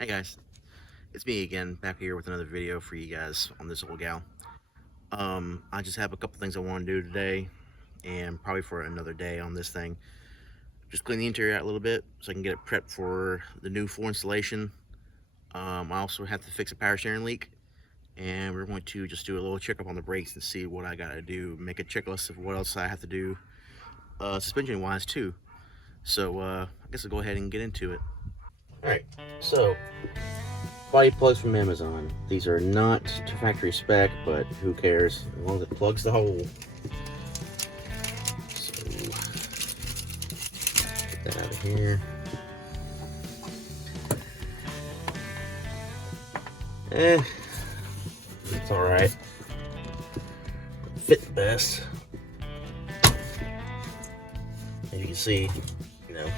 Hey guys, it's me again, back here with another video for you guys on this old gal. I just have a couple things I want to do today, and probably for another day on this thing. Just clean the interior out a little bit so I can get it prepped for the new floor installation. I also have to fix a power steering leak, and we're going to just do a little checkup on the brakes and see what I gotta do. Make a checklist of what else I have to do, suspension wise too. So I guess I'll go ahead and get into it. All right, so body plugs from Amazon. These are not to factory spec, but who cares? As long as it plugs the hole. So, get that out of here. It's alright. Fit the best. As you can see, you know,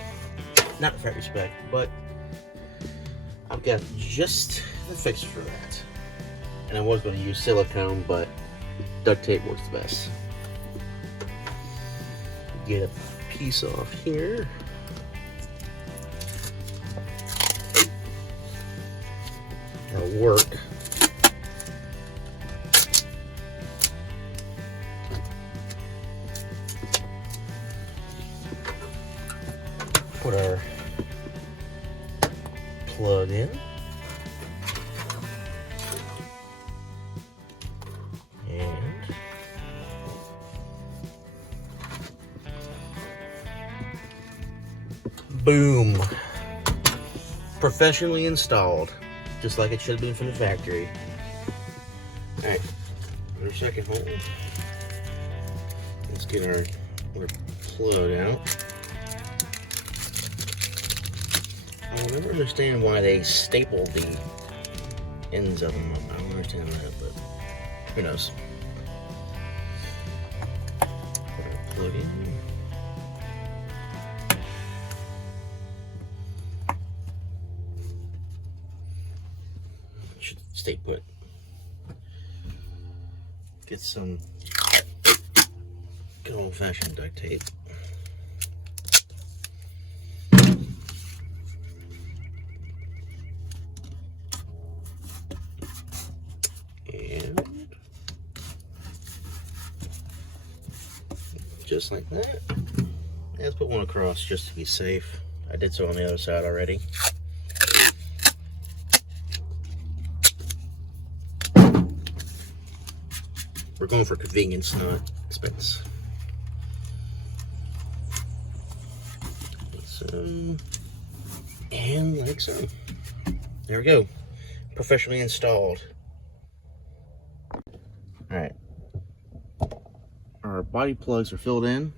not to factory spec, but I've got just the fix for that. And I was going to use silicone, but duct tape works the best. Get a piece off here. That'll work. Put our plug in. And boom. Professionally installed. Just like it should have been from the factory. Alright, our second hole. Let's get our plug out. I will never understand why they staple the ends of them. I don't understand that, but who knows. Put our plug in. Should stay put. Get some good old-fashioned duct tape. And just like that. Let's put one across just to be safe. I did so on the other side already. We're going for convenience, not expense. So, and like so. There we go. Professionally installed. Alright. Our body plugs are filled in.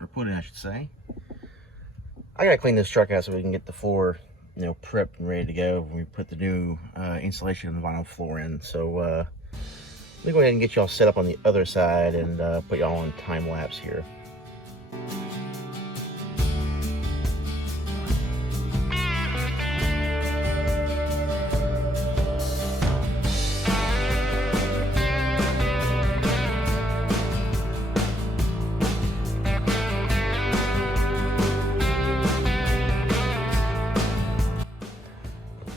Or put in, I should say. I gotta clean this truck out so we can get the floor, you know, prepped and ready to go when we put the new insulation and the vinyl floor in. So, let me go ahead and get y'all set up on the other side and put y'all on time lapse here.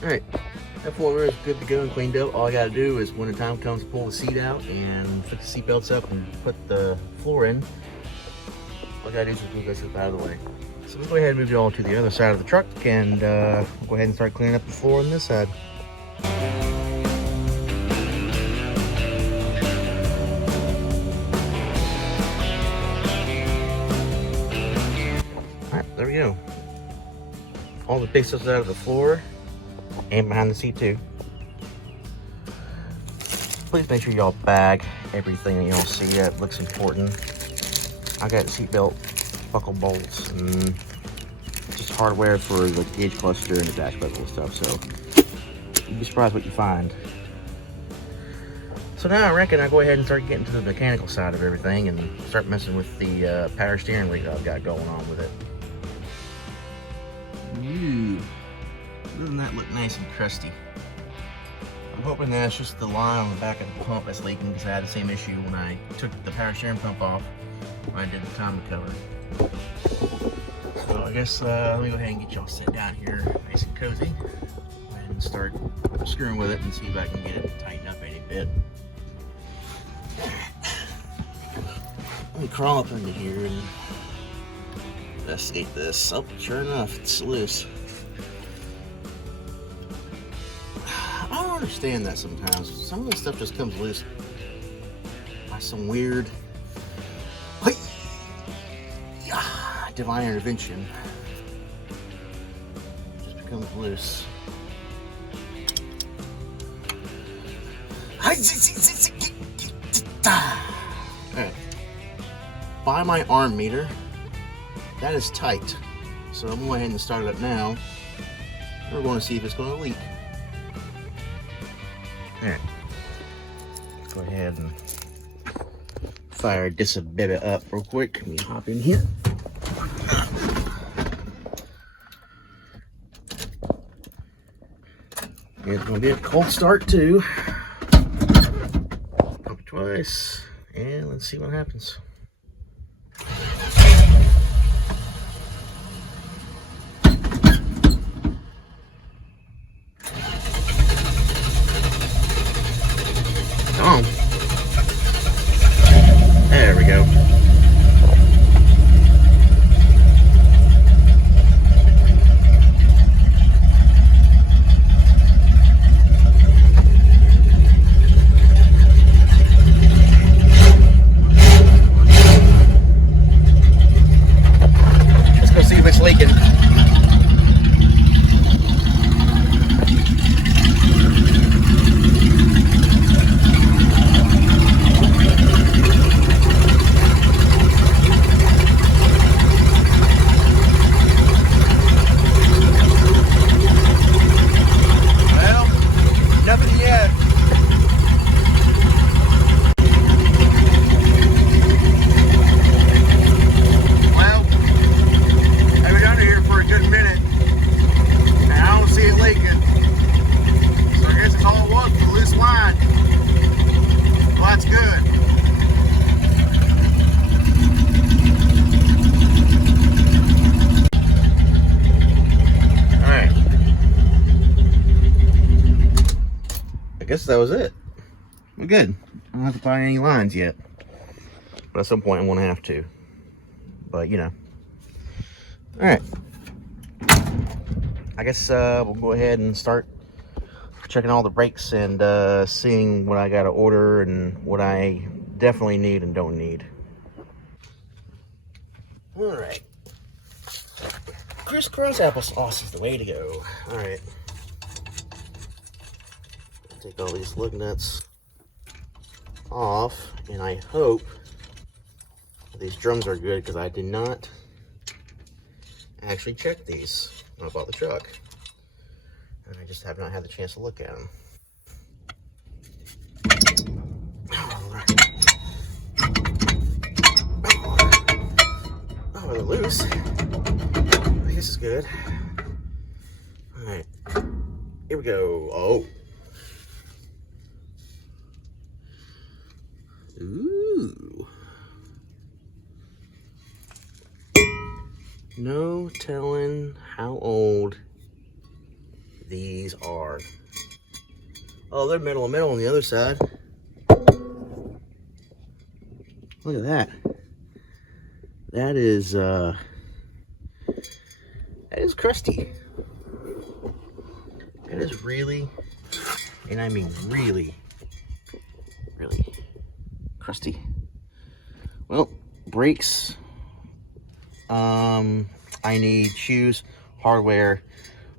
Alright, that floor is good to go and cleaned up. All I gotta do is when the time comes to pull the seat out and put the seat belts up and put the floor in, all I gotta do is move this out of the way. So we'll go ahead and move you all to the other side of the truck and we'll go ahead and start cleaning up the floor on this side. Alright, there we go. All the big stuff's out of the floor and behind the seat too. Please make sure y'all bag everything that y'all see. That looks important. I got seat belt buckle bolts and just hardware for the gauge cluster and the dash bezel and stuff. So you'd be surprised what you find. So now I reckon I'll go ahead and start getting to the mechanical side of everything and start messing with the power steering leak that I've got going on with it. Ooh. Doesn't that look nice and crusty? I'm hoping that's just the line on the back of the pump that's leaking, because I had the same issue when I took the power steering pump off when I did the timing cover. So I guess let me go ahead and get y'all set down here nice and cozy. start screwing with it and see if I can get it tightened up any bit. Let me crawl up into here and investigate this. Oh, sure enough, it's loose. I don't understand that sometimes. Some of this stuff just comes loose by some weird divine intervention. It just becomes loose. Alright. By my arm meter, that is tight. So I'm going to go ahead and start it up now. We're going to see if it's going to leak. Alright. Go ahead and fire this baby up real quick. Let me hop in here. It's going to be a cold start too. Pump it twice, and let's see what happens. Come on. There we go. Leaking. Well, nothing yet. I guess that was it. We're good. I don't have to buy any lines yet. But at some point I'm going to have to. But, you know. Alright. I guess we'll go ahead and start checking all the brakes and seeing what I got to order and what I definitely need and don't need. Alright. Crisscross applesauce is the way to go. Alright. Take all these lug nuts off, and I hope these drums are good because I did not actually check these when I bought the truck, and I just have not had the chance to look at them. Oh, they're loose. This is good. All right, here we go. Oh. Ooh. No telling how old these are. Oh, they're metal on the other side. Look at that. That is crusty. That is really, and I mean really crusty. Well, brakes. I need shoes, hardware,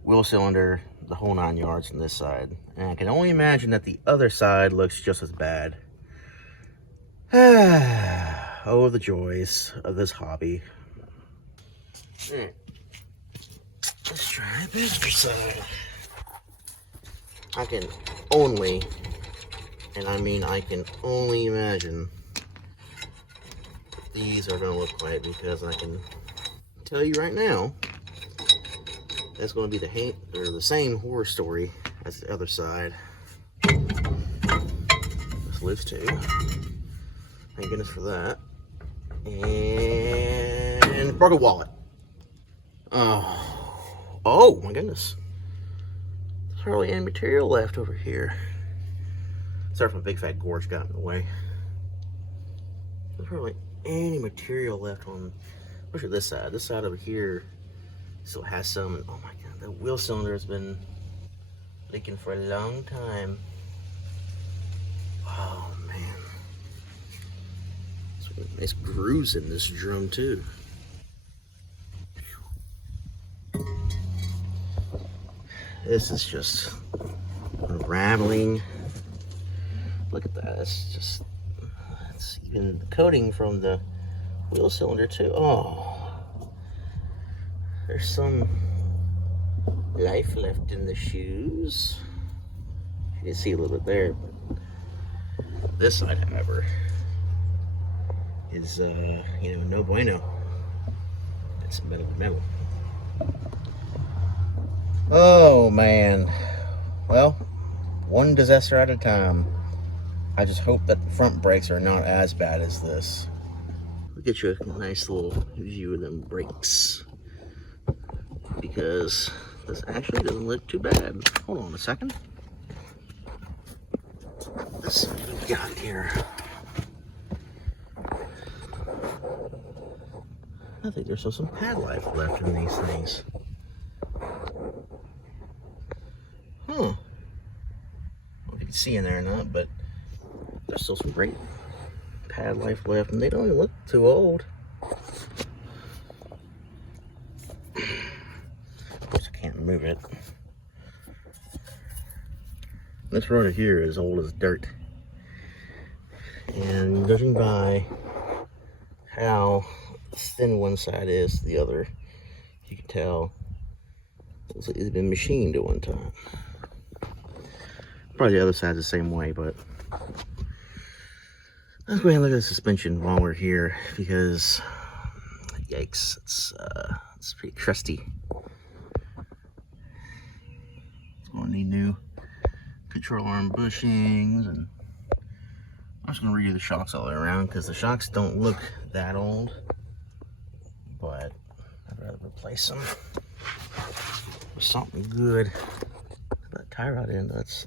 wheel cylinder, the whole 9 yards on this side. And I can only imagine that the other side looks just as bad. Oh, the joys of this hobby. Let's try the passenger side. I can only, and I mean I can only imagine what these are going to look like, because I can tell you right now that's going to be the same horror story as the other side. This lives too. Thank goodness for that. And broke a wallet. Oh my goodness. hardly any material left over here. Sorry if my big fat gorge got in the way. There's hardly any material left on, especially this side. This side over here still has some. And oh my god, the wheel cylinder has been leaking for a long time. Oh man. There's nice grooves in this drum too. This is just unraveling. Look at that. It's just, it's even the coating from the wheel cylinder too. Oh, there's some life left in the shoes. You can see a little bit there, but this side, however, is you know, no bueno. It's metal to metal. Oh man. Well, one disaster at a time. I just hope that the front brakes are not as bad as this. We'll get you a nice little view of them brakes, because this actually doesn't look too bad. Hold on a second. Let's see what we got here. I think there's still some pad life left in these things. Huh. I don't know if you can see in there or not, but there's still some great pad life left, and they don't even look too old. Of course, I can't move it. This rotor here is old as dirt, and judging by how thin one side is to the other, you can tell it's been machined at one time. Probably the other side's the same way, but let's go ahead and look at the suspension while we're here, because yikes, it's pretty crusty. It's going to need new control arm bushings, and I'm just going to redo the shocks all the way around, because the shocks don't look that old, but I'd rather replace them with something good. That tie rod end, that's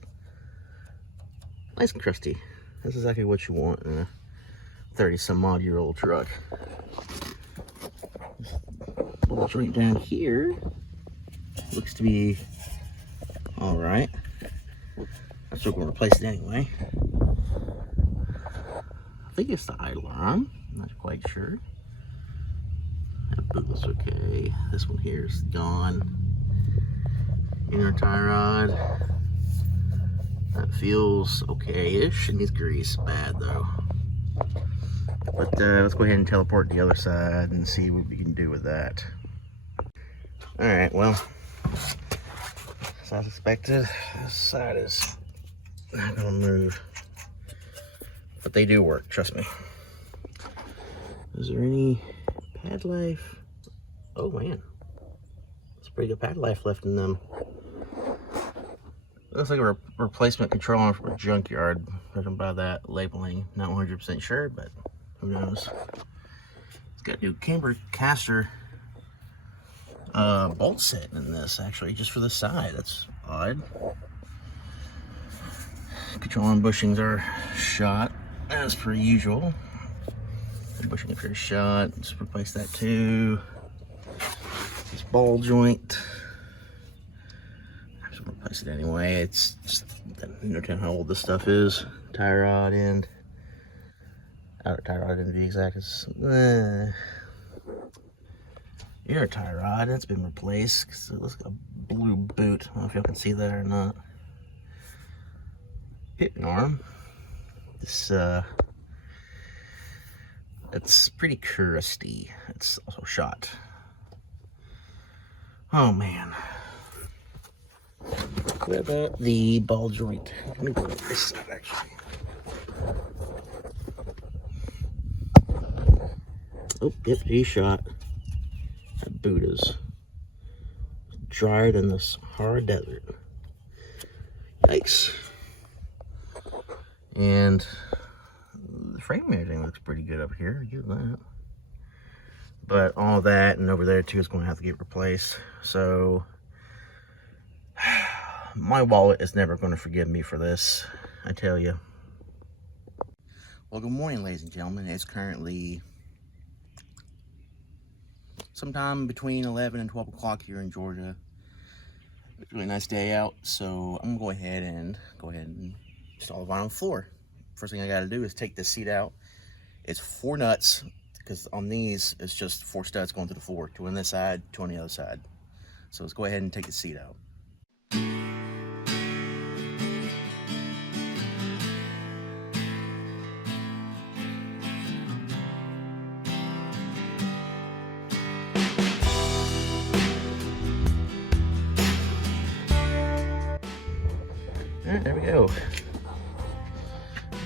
nice and crusty. That's exactly what you want in a 30-some-odd-year-old truck. This little joint down here looks to be all right. I'm still going to replace it anyway. I think it's the idler arm. I'm not quite sure. That boot looks okay. This one here is gone. Inner tie rod. That feels okay-ish. It needs grease bad though. But let's go ahead and teleport the other side and see what we can do with that. Alright, well, as I expected, this side is not gonna move. But they do work, trust me. Is there any pad life? Oh man. There's pretty good pad life left in them. Looks like a replacement control arm from a junkyard. Judging by that labeling, not 100% sure, but who knows. It's got a new camber caster bolt set in this, actually, just for the side. That's odd. Control arm bushings are shot, as per usual. The bushing up here is shot. Just replace that too. This ball joint. Replace it anyway. It's just, you know how old this stuff is. Tie rod end, outer tie rod end to be exact. It's inner tie rod. That's been replaced because it looks like a blue boot. I don't know if y'all can see that or not. Pitting arm. This it's pretty crusty. It's also shot. Oh man. What about the ball joint? Let me go to this side actually. Oh, yep, he's shot. That boot is drier than this hard desert. Yikes. And the frame and everything looks pretty good up here, I give that. But all that and over there too is going to have to get replaced. So My wallet is never going to forgive me for this, I tell you. Well, good morning, ladies and gentlemen. It's currently sometime between 11 and 12 o'clock here in Georgia. It's a really nice day out, so I'm going to go ahead and install the vinyl floor. First thing I got to do is take this seat out. It's 4 nuts, because on these, it's just 4 studs going to the floor. 2 on this side, 2 on the other side. So let's go ahead and take the seat out. Alright, there we go.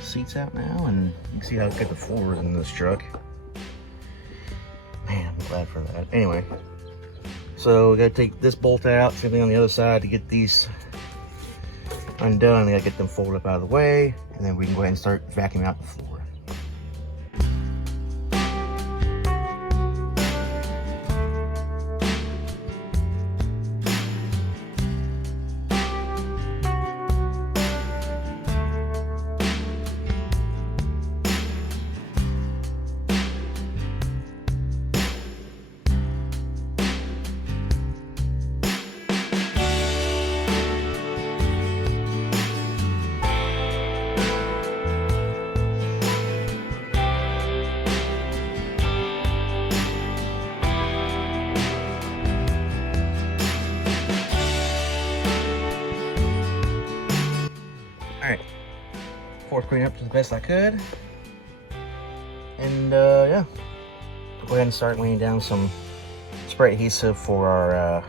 Seats out now, and you can see how good the floor is in this truck. Man, I'm glad for that. Anyway, so we gotta take this bolt out, same thing on the other side to get these undone. We gotta get them folded up out of the way, and then we can go ahead and start vacuuming out the floor. Alright, floor clean up to the best I could. And yeah, go ahead and start laying down some spray adhesive for our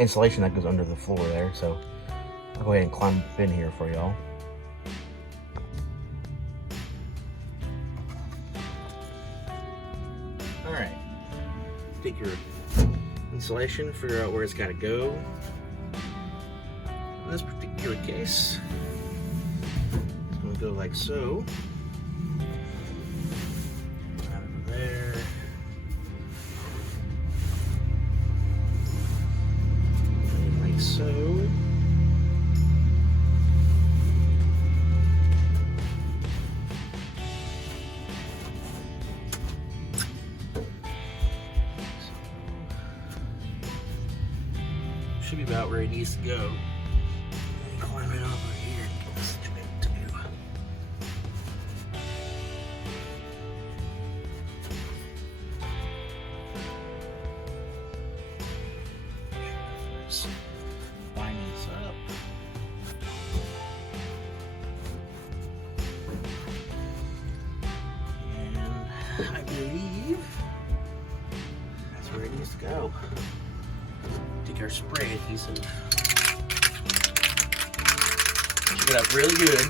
insulation that goes under the floor there. So I'll go ahead and climb up in here for y'all. Alright, take your insulation, figure out where it's got to go. In this particular case, go like so. Out over there. And like so. Should be about where it needs to go. Let me climb it over here and get this to do. Line this up. And I believe that's where it needs to go. Take our spray adhesive. Shake it up really good.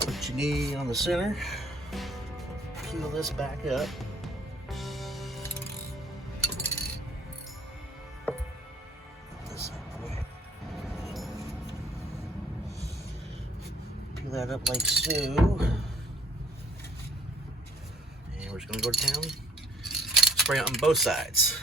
Put your knee on the center, peel this back up. Peel that up like so. And we're just gonna go to town. Spray it on both sides.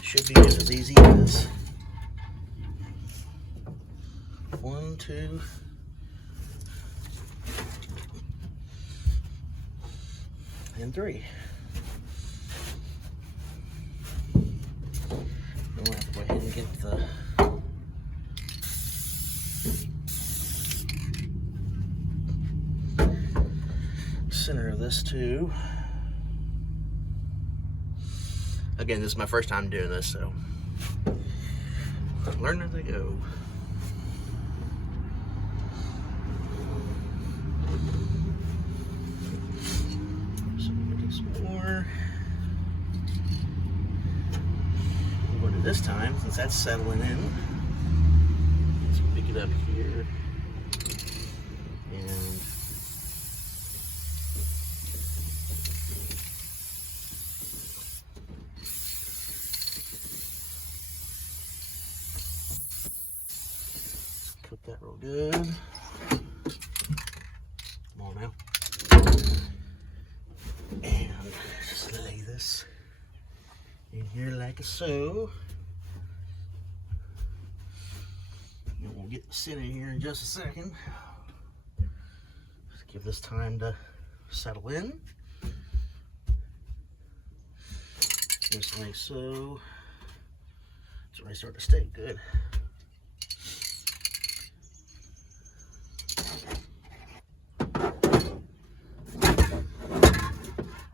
Should be just as easy as 1, 2, and 3. We'll have to go ahead and get the center of this too. Again, this is my first time doing this, so learn as I go. So I'm gonna do some more. We'll go to this time, since that's settling in. Let's pick it up here. And good. Come on now. And just lay this in here like so. And we'll get to sit in here in just a second. Just give this time to settle in. Just like so. It's already starting to stay good.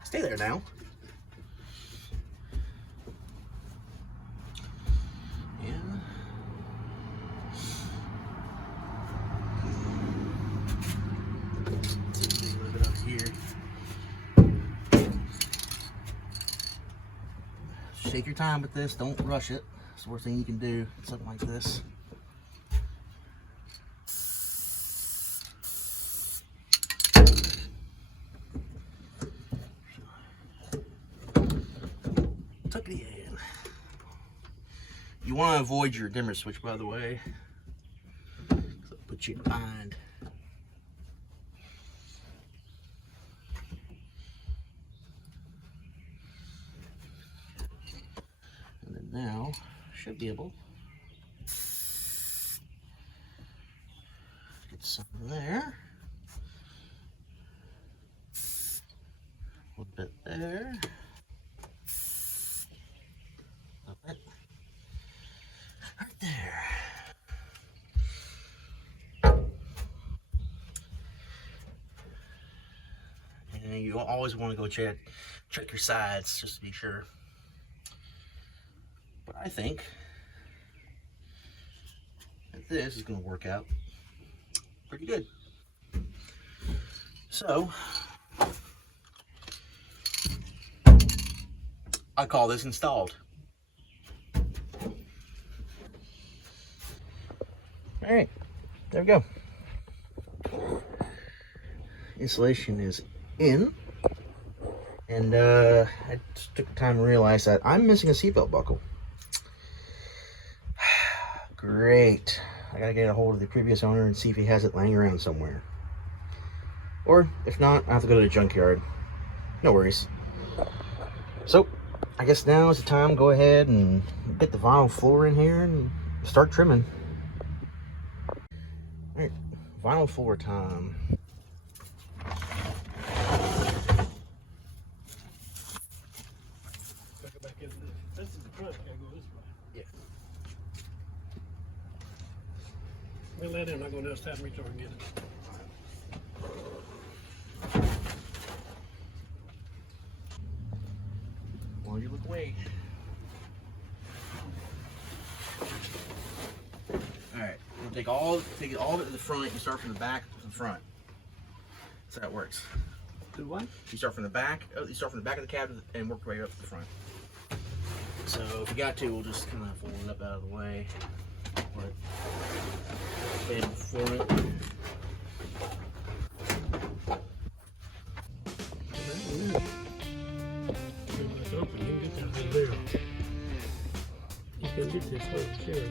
Stay there now. Yeah. Take a little bit up here. Take your time with this. Don't rush it. It's the worst thing you can do. Something like this. Tuck it in. You want to avoid your dimmer switch, by the way. It'll put you in a bind. And then now, should be able to get some there. A little bit there. Right there. And you always want to go check your sides just to be sure. But I think that this is going to work out pretty good. So I call this installed. All right, there we go. Insulation is in, and I just took the time to realize that I'm missing a seatbelt buckle. Great. I gotta get a hold of the previous owner and see if he has it laying around somewhere. Or if not, I have to go to the junkyard. No worries. So I guess now is the time to go ahead and get the vinyl floor in here and start trimming. Alright, vinyl floor time. This is the front, gotta go this way. Yeah. We'll let him, I'm gonna just have me try and get it. While you look away. Alright, we'll take it all of it to the front. You start from the back to the front. That's how it works. Do what? You start from the back. You start from the back of the cab and work your way up to the front. So if you got to, we'll just kind of fold it up out of the way. And form it. It's open, you can get that right there. You can get this one, sure.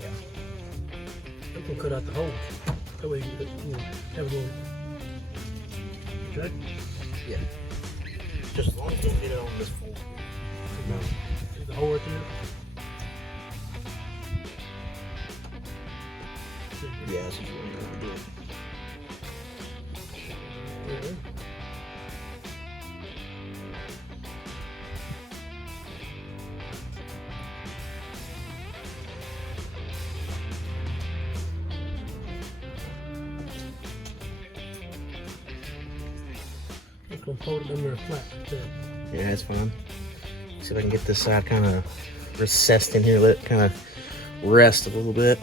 Yeah. I can cut out the holes. That way you can, have a little. Okay? Yeah. Just as long as you don't get it on this fold. No. See the hole right there? Yeah, that's what you want to do. Yeah. I'm gonna fold it under a flat like that. Yeah, that's fine. See if I can get this side kind of recessed in here. Let it kind of rest a little bit.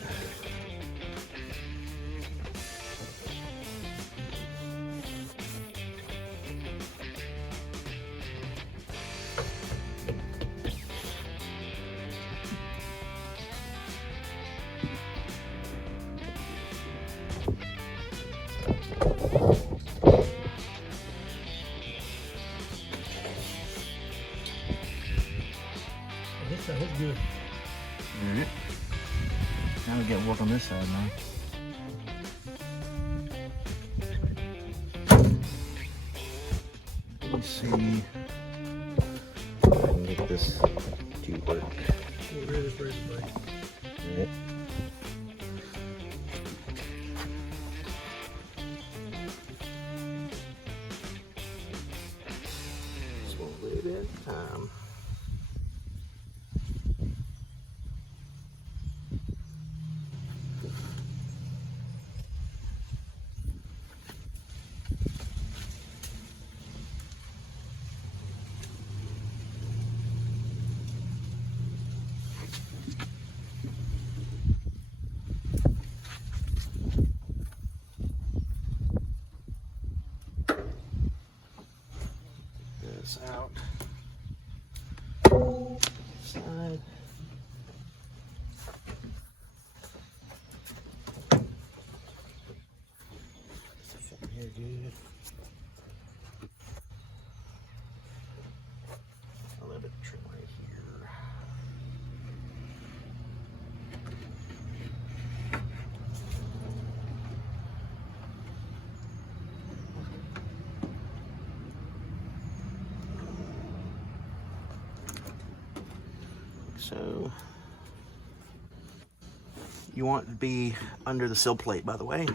Alright. Now we get work on this side now. Let's see if I can get this to work. Alright. Just one little bit at a time. This out. Side. Here, good. A little bit of trim right here. So you want it to be under the sill plate, by the way.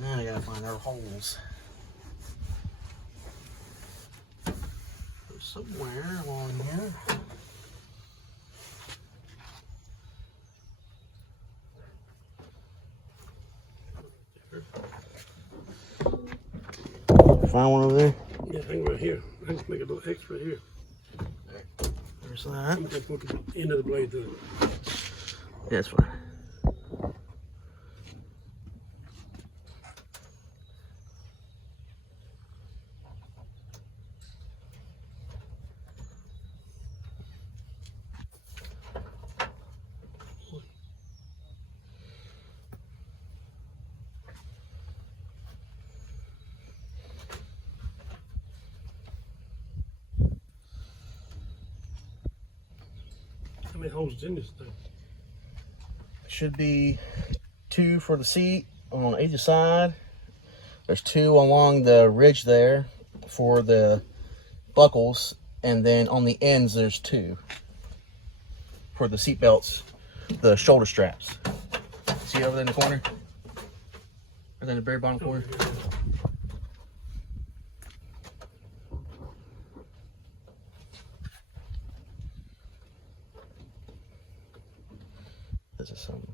Now I gotta find our holes. There's somewhere along here. Find one over there? Yeah, hang right here. I just make a little extra here. There's that. I'm gonna put the end of the blade through it. Yeah, that's fine. How many holes is in this thing? Should be 2 for the seat on either side. There's 2 along the ridge there for the buckles, and then on the ends there's 2 for the seat belts, the shoulder straps. See over there in the corner? Or in the very bottom corner? This is some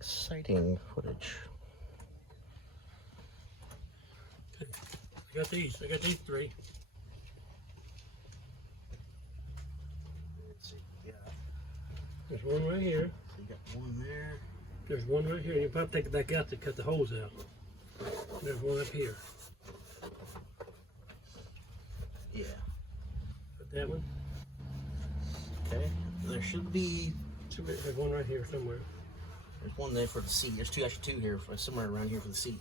exciting footage. Okay. I got these 3. Let's see, yeah. There's one right here. So you got one there. There's one right here. You probably take it back out to cut the holes out. There's one up here. Yeah. Got that one. Okay. There should be. There's one right here somewhere. There's one there for the seat. There's actually 2 here, somewhere around here for the seat.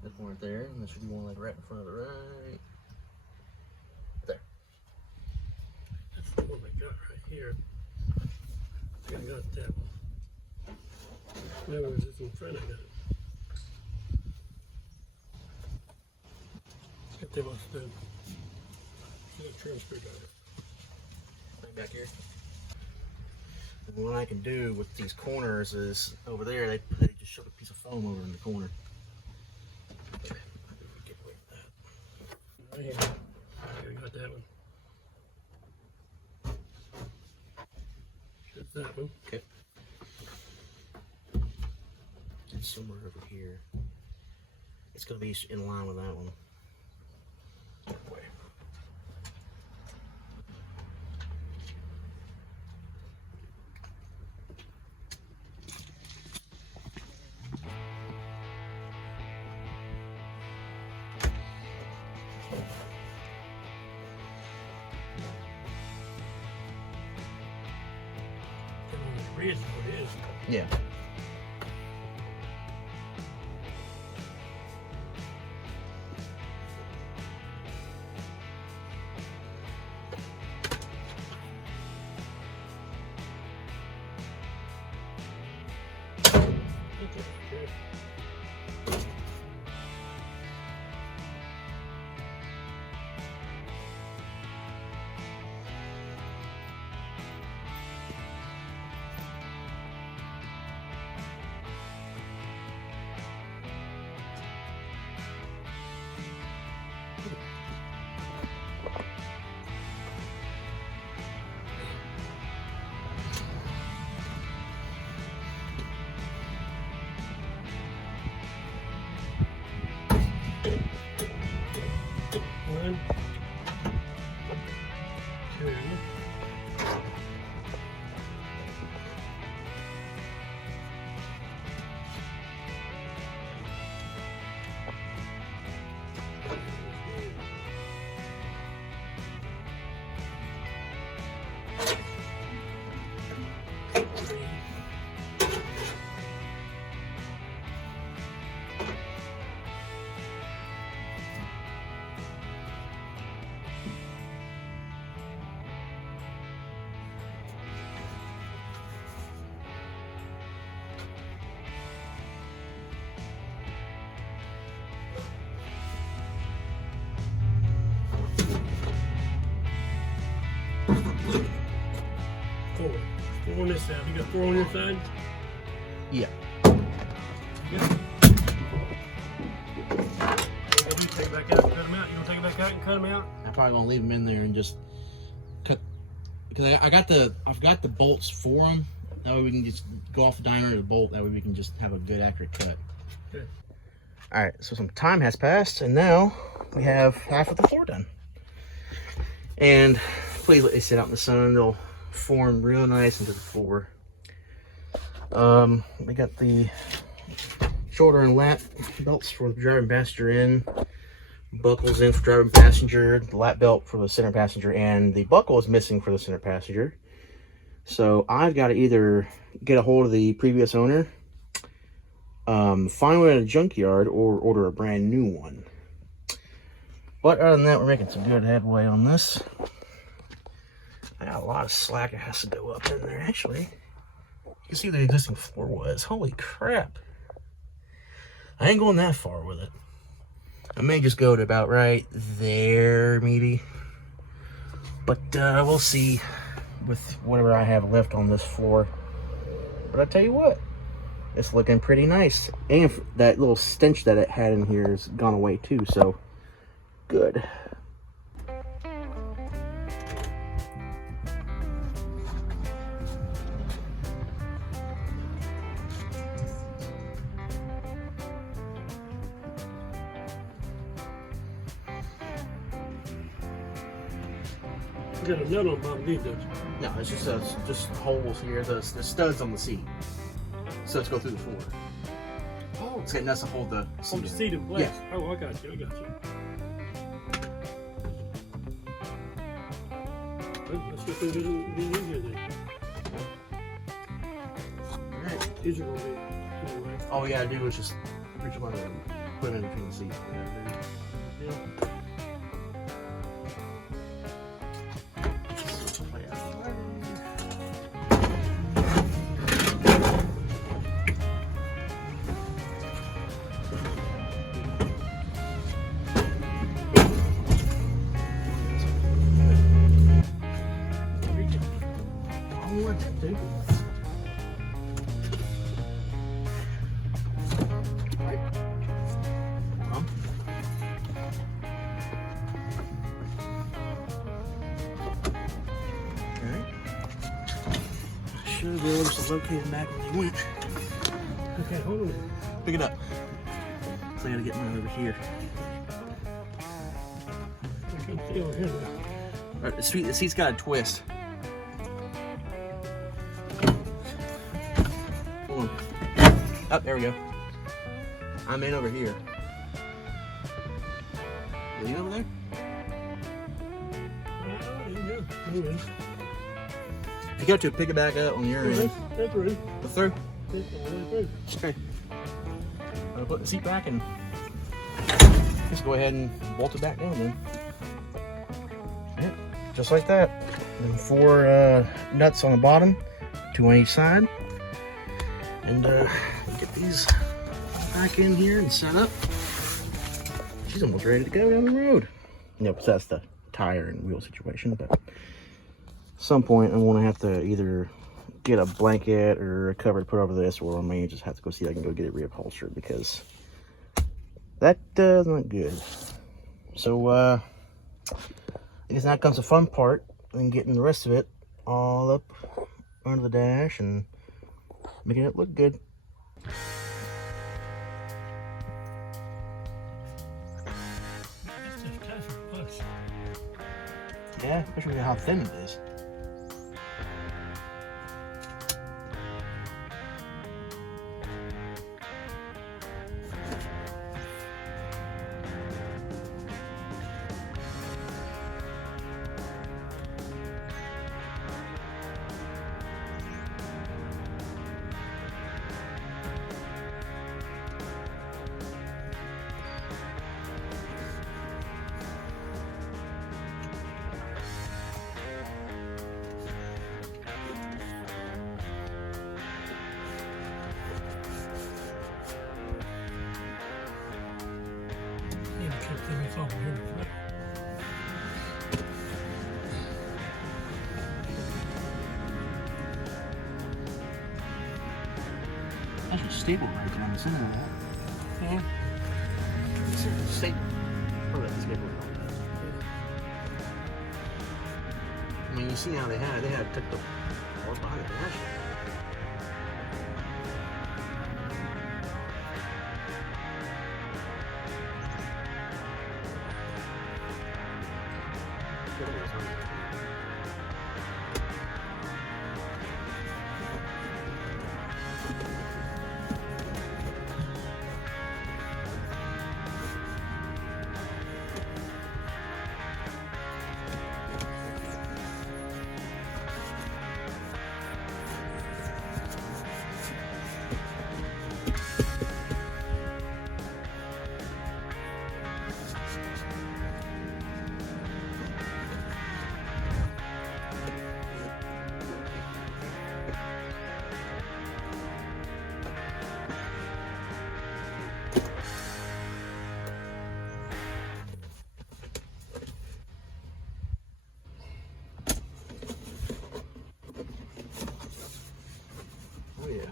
There's one right there, and there should be one like right in front of the right. There. That's the one I got right here. I got that one. Where was this in front? I got it. Got that one stood. Trim screwdriver. Right back here. And what I can do with these corners is over there they just shove a piece of foam over in the corner. Get away with that. Right here. I got that one. That's that one. Okay. And somewhere over here, it's going to be in line with that one. Way. freeze is what it is. Yeah. One, two, three, four. Four on this side. You got four on your side? Yeah. Yeah. You take it back out and cut them out. You want to take it back out and cut them out? I'm probably gonna leave them in there and just cut, because I've got the bolts for them. That way we can just go off the diameter of the bolt. That way we can just have a good accurate cut. Good. All right, so some time has passed, and now we have half of the floor done. And please let these sit out in the sun. They'll form real nice into the floor. We got the shoulder and lap belts for the driver and passenger in, buckles in for driver and passenger, the lap belt for the center passenger, and the buckle is missing for the center passenger. So I've got to either get a hold of the previous owner, find one at a junkyard, or order a brand new one. But other than that, we're making some good headway on this. I got a lot of slack that has to go up in there. Actually, you can see where the existing floor was. Holy crap. I ain't going that far with it. I may just go to about right there, maybe. But we'll see with whatever I have left on this floor. But I tell you what, it's looking pretty nice. And that little stench that it had in here has gone away too, so good. You got a nut on Bob D, don't you? No, it's just holes here, the studs on the seat. So let's go through the floor. Oh, It's got nuts to hold the seat. hold the seat in place. Yeah. Oh, I got you. I got you. Well, let's get through these in here then. Alright. These are going to be anyway. All we gotta do is just reach them under and put them in between the seats. Yeah. Should be able to locate it back when they went. Okay, hold on. Pick it up. So I gotta get mine over here. I can't see over here now. Alright, the seat's got a twist. Hold on. Oh, there we go. I'm in over here. Are you over there? You got to pick it back up on your end. That's right. Go through. It's all the way through. Okay. I'll put the seat back and just go ahead and bolt it back down then. Yep, just like that. And 4 nuts on the bottom, 2 on each side. And get these back in here and set up. She's almost ready to go down the road. Yep, so that's the tire and wheel situation, but at some point I'm gonna have to either get a blanket or a cover to put over this, or I may just have to go see if I can go get it reupholstered, because that does not good. So I guess now comes the fun part, and getting the rest of it all up under the dash and making it look good. That's just tough for a push. Yeah, especially how thin it is. Yeah, check this off here. That's a staple right there on the center of that. Yeah. It's a staple. Oh, that's a staple. I mean, you see how they had took the balls behind the dash. Oh yeah.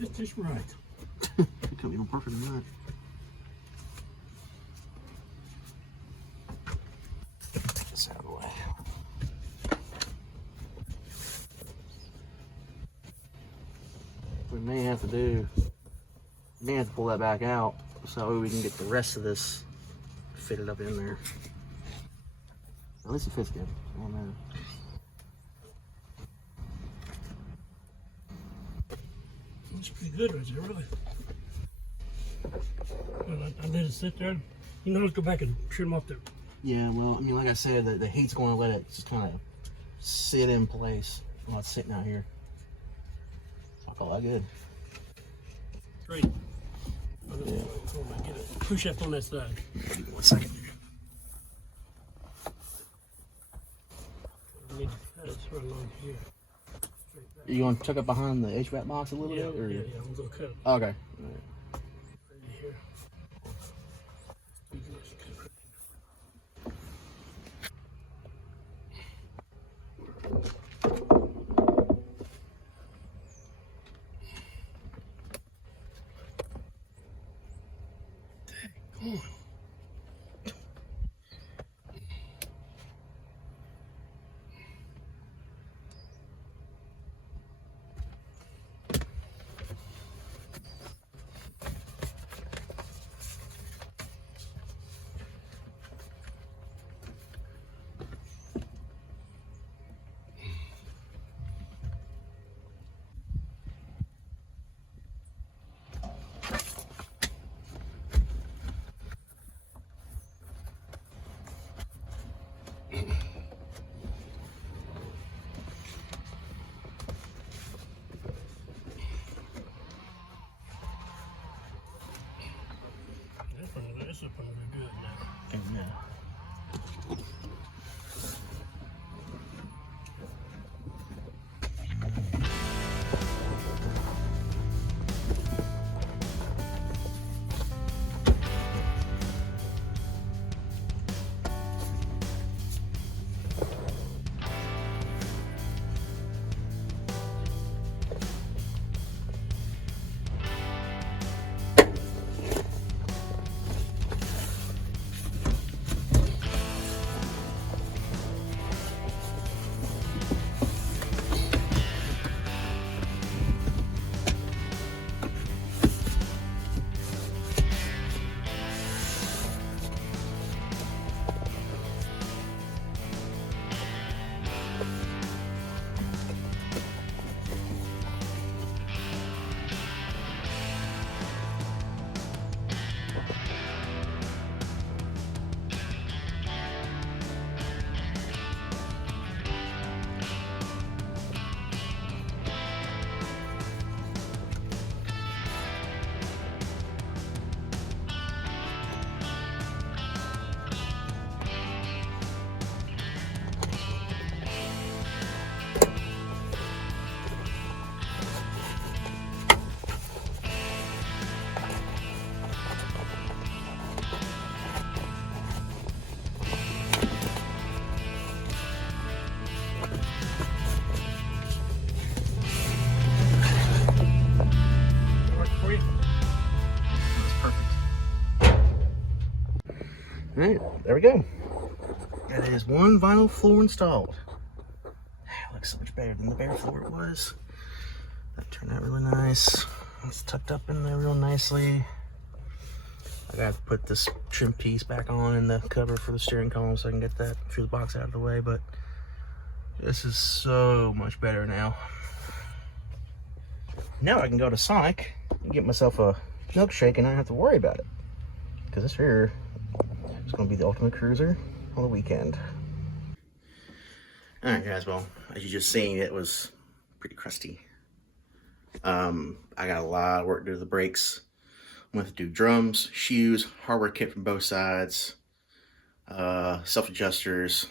It's just right. Could be more perfect than that. This out of the way. We may have to pull that back out so we can get the rest of this fitted up in there. At least it fits good. I don't know. It's pretty good right there, really. Well, I let it sit there. You know, let's go back and trim them off there. Yeah, well, I mean, like I said, the heat's going to let it just kind of sit in place while it's sitting out here. So I felt that good. Great. Yeah. Oh, my goodness. Push up on that side. Give me 1 second. I need to cut it right along here. You want to tuck it behind the HVAC box a little bit? Or? Yeah, I'm going to cut it Okay. All right. right here. You can just cut it. Dang, on. Alright, there we go. That is one vinyl floor installed. It looks so much better than the bare floor it was. That turned out really nice. It's tucked up in there real nicely. I gotta put this trim piece back on in the cover for the steering column so I can get that fuse box out of the way, but this is so much better now. Now I can go to Sonic and get myself a milkshake and not have to worry about it. Because this here is going to be the ultimate cruiser on the weekend. Alright guys, well, as you just seen, it was pretty crusty. I got a lot of work to do to the brakes. I'm going to do drums, shoes, hardware kit from both sides, self-adjusters,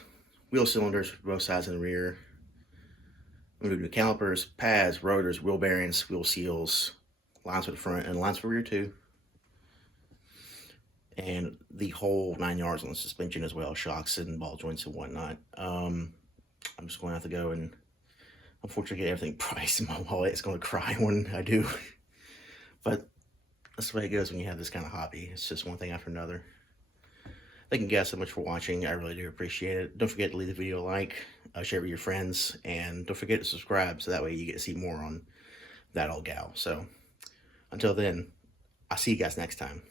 wheel cylinders for both sides and the rear. I'm going to do calipers, pads, rotors, wheel bearings, wheel seals, lines for the front and lines for the rear too. And the whole 9 yards on the suspension as well, shocks and ball joints and whatnot. I'm just going to have to go and unfortunately get everything priced in my wallet. It's going to cry when I do. But that's the way it goes when you have this kind of hobby. It's just one thing after another. Thank you guys so much for watching. I really do appreciate it. Don't forget to leave the video a like, share it with your friends, and don't forget to subscribe so that way you get to see more on that old gal. So until then, I'll see you guys next time.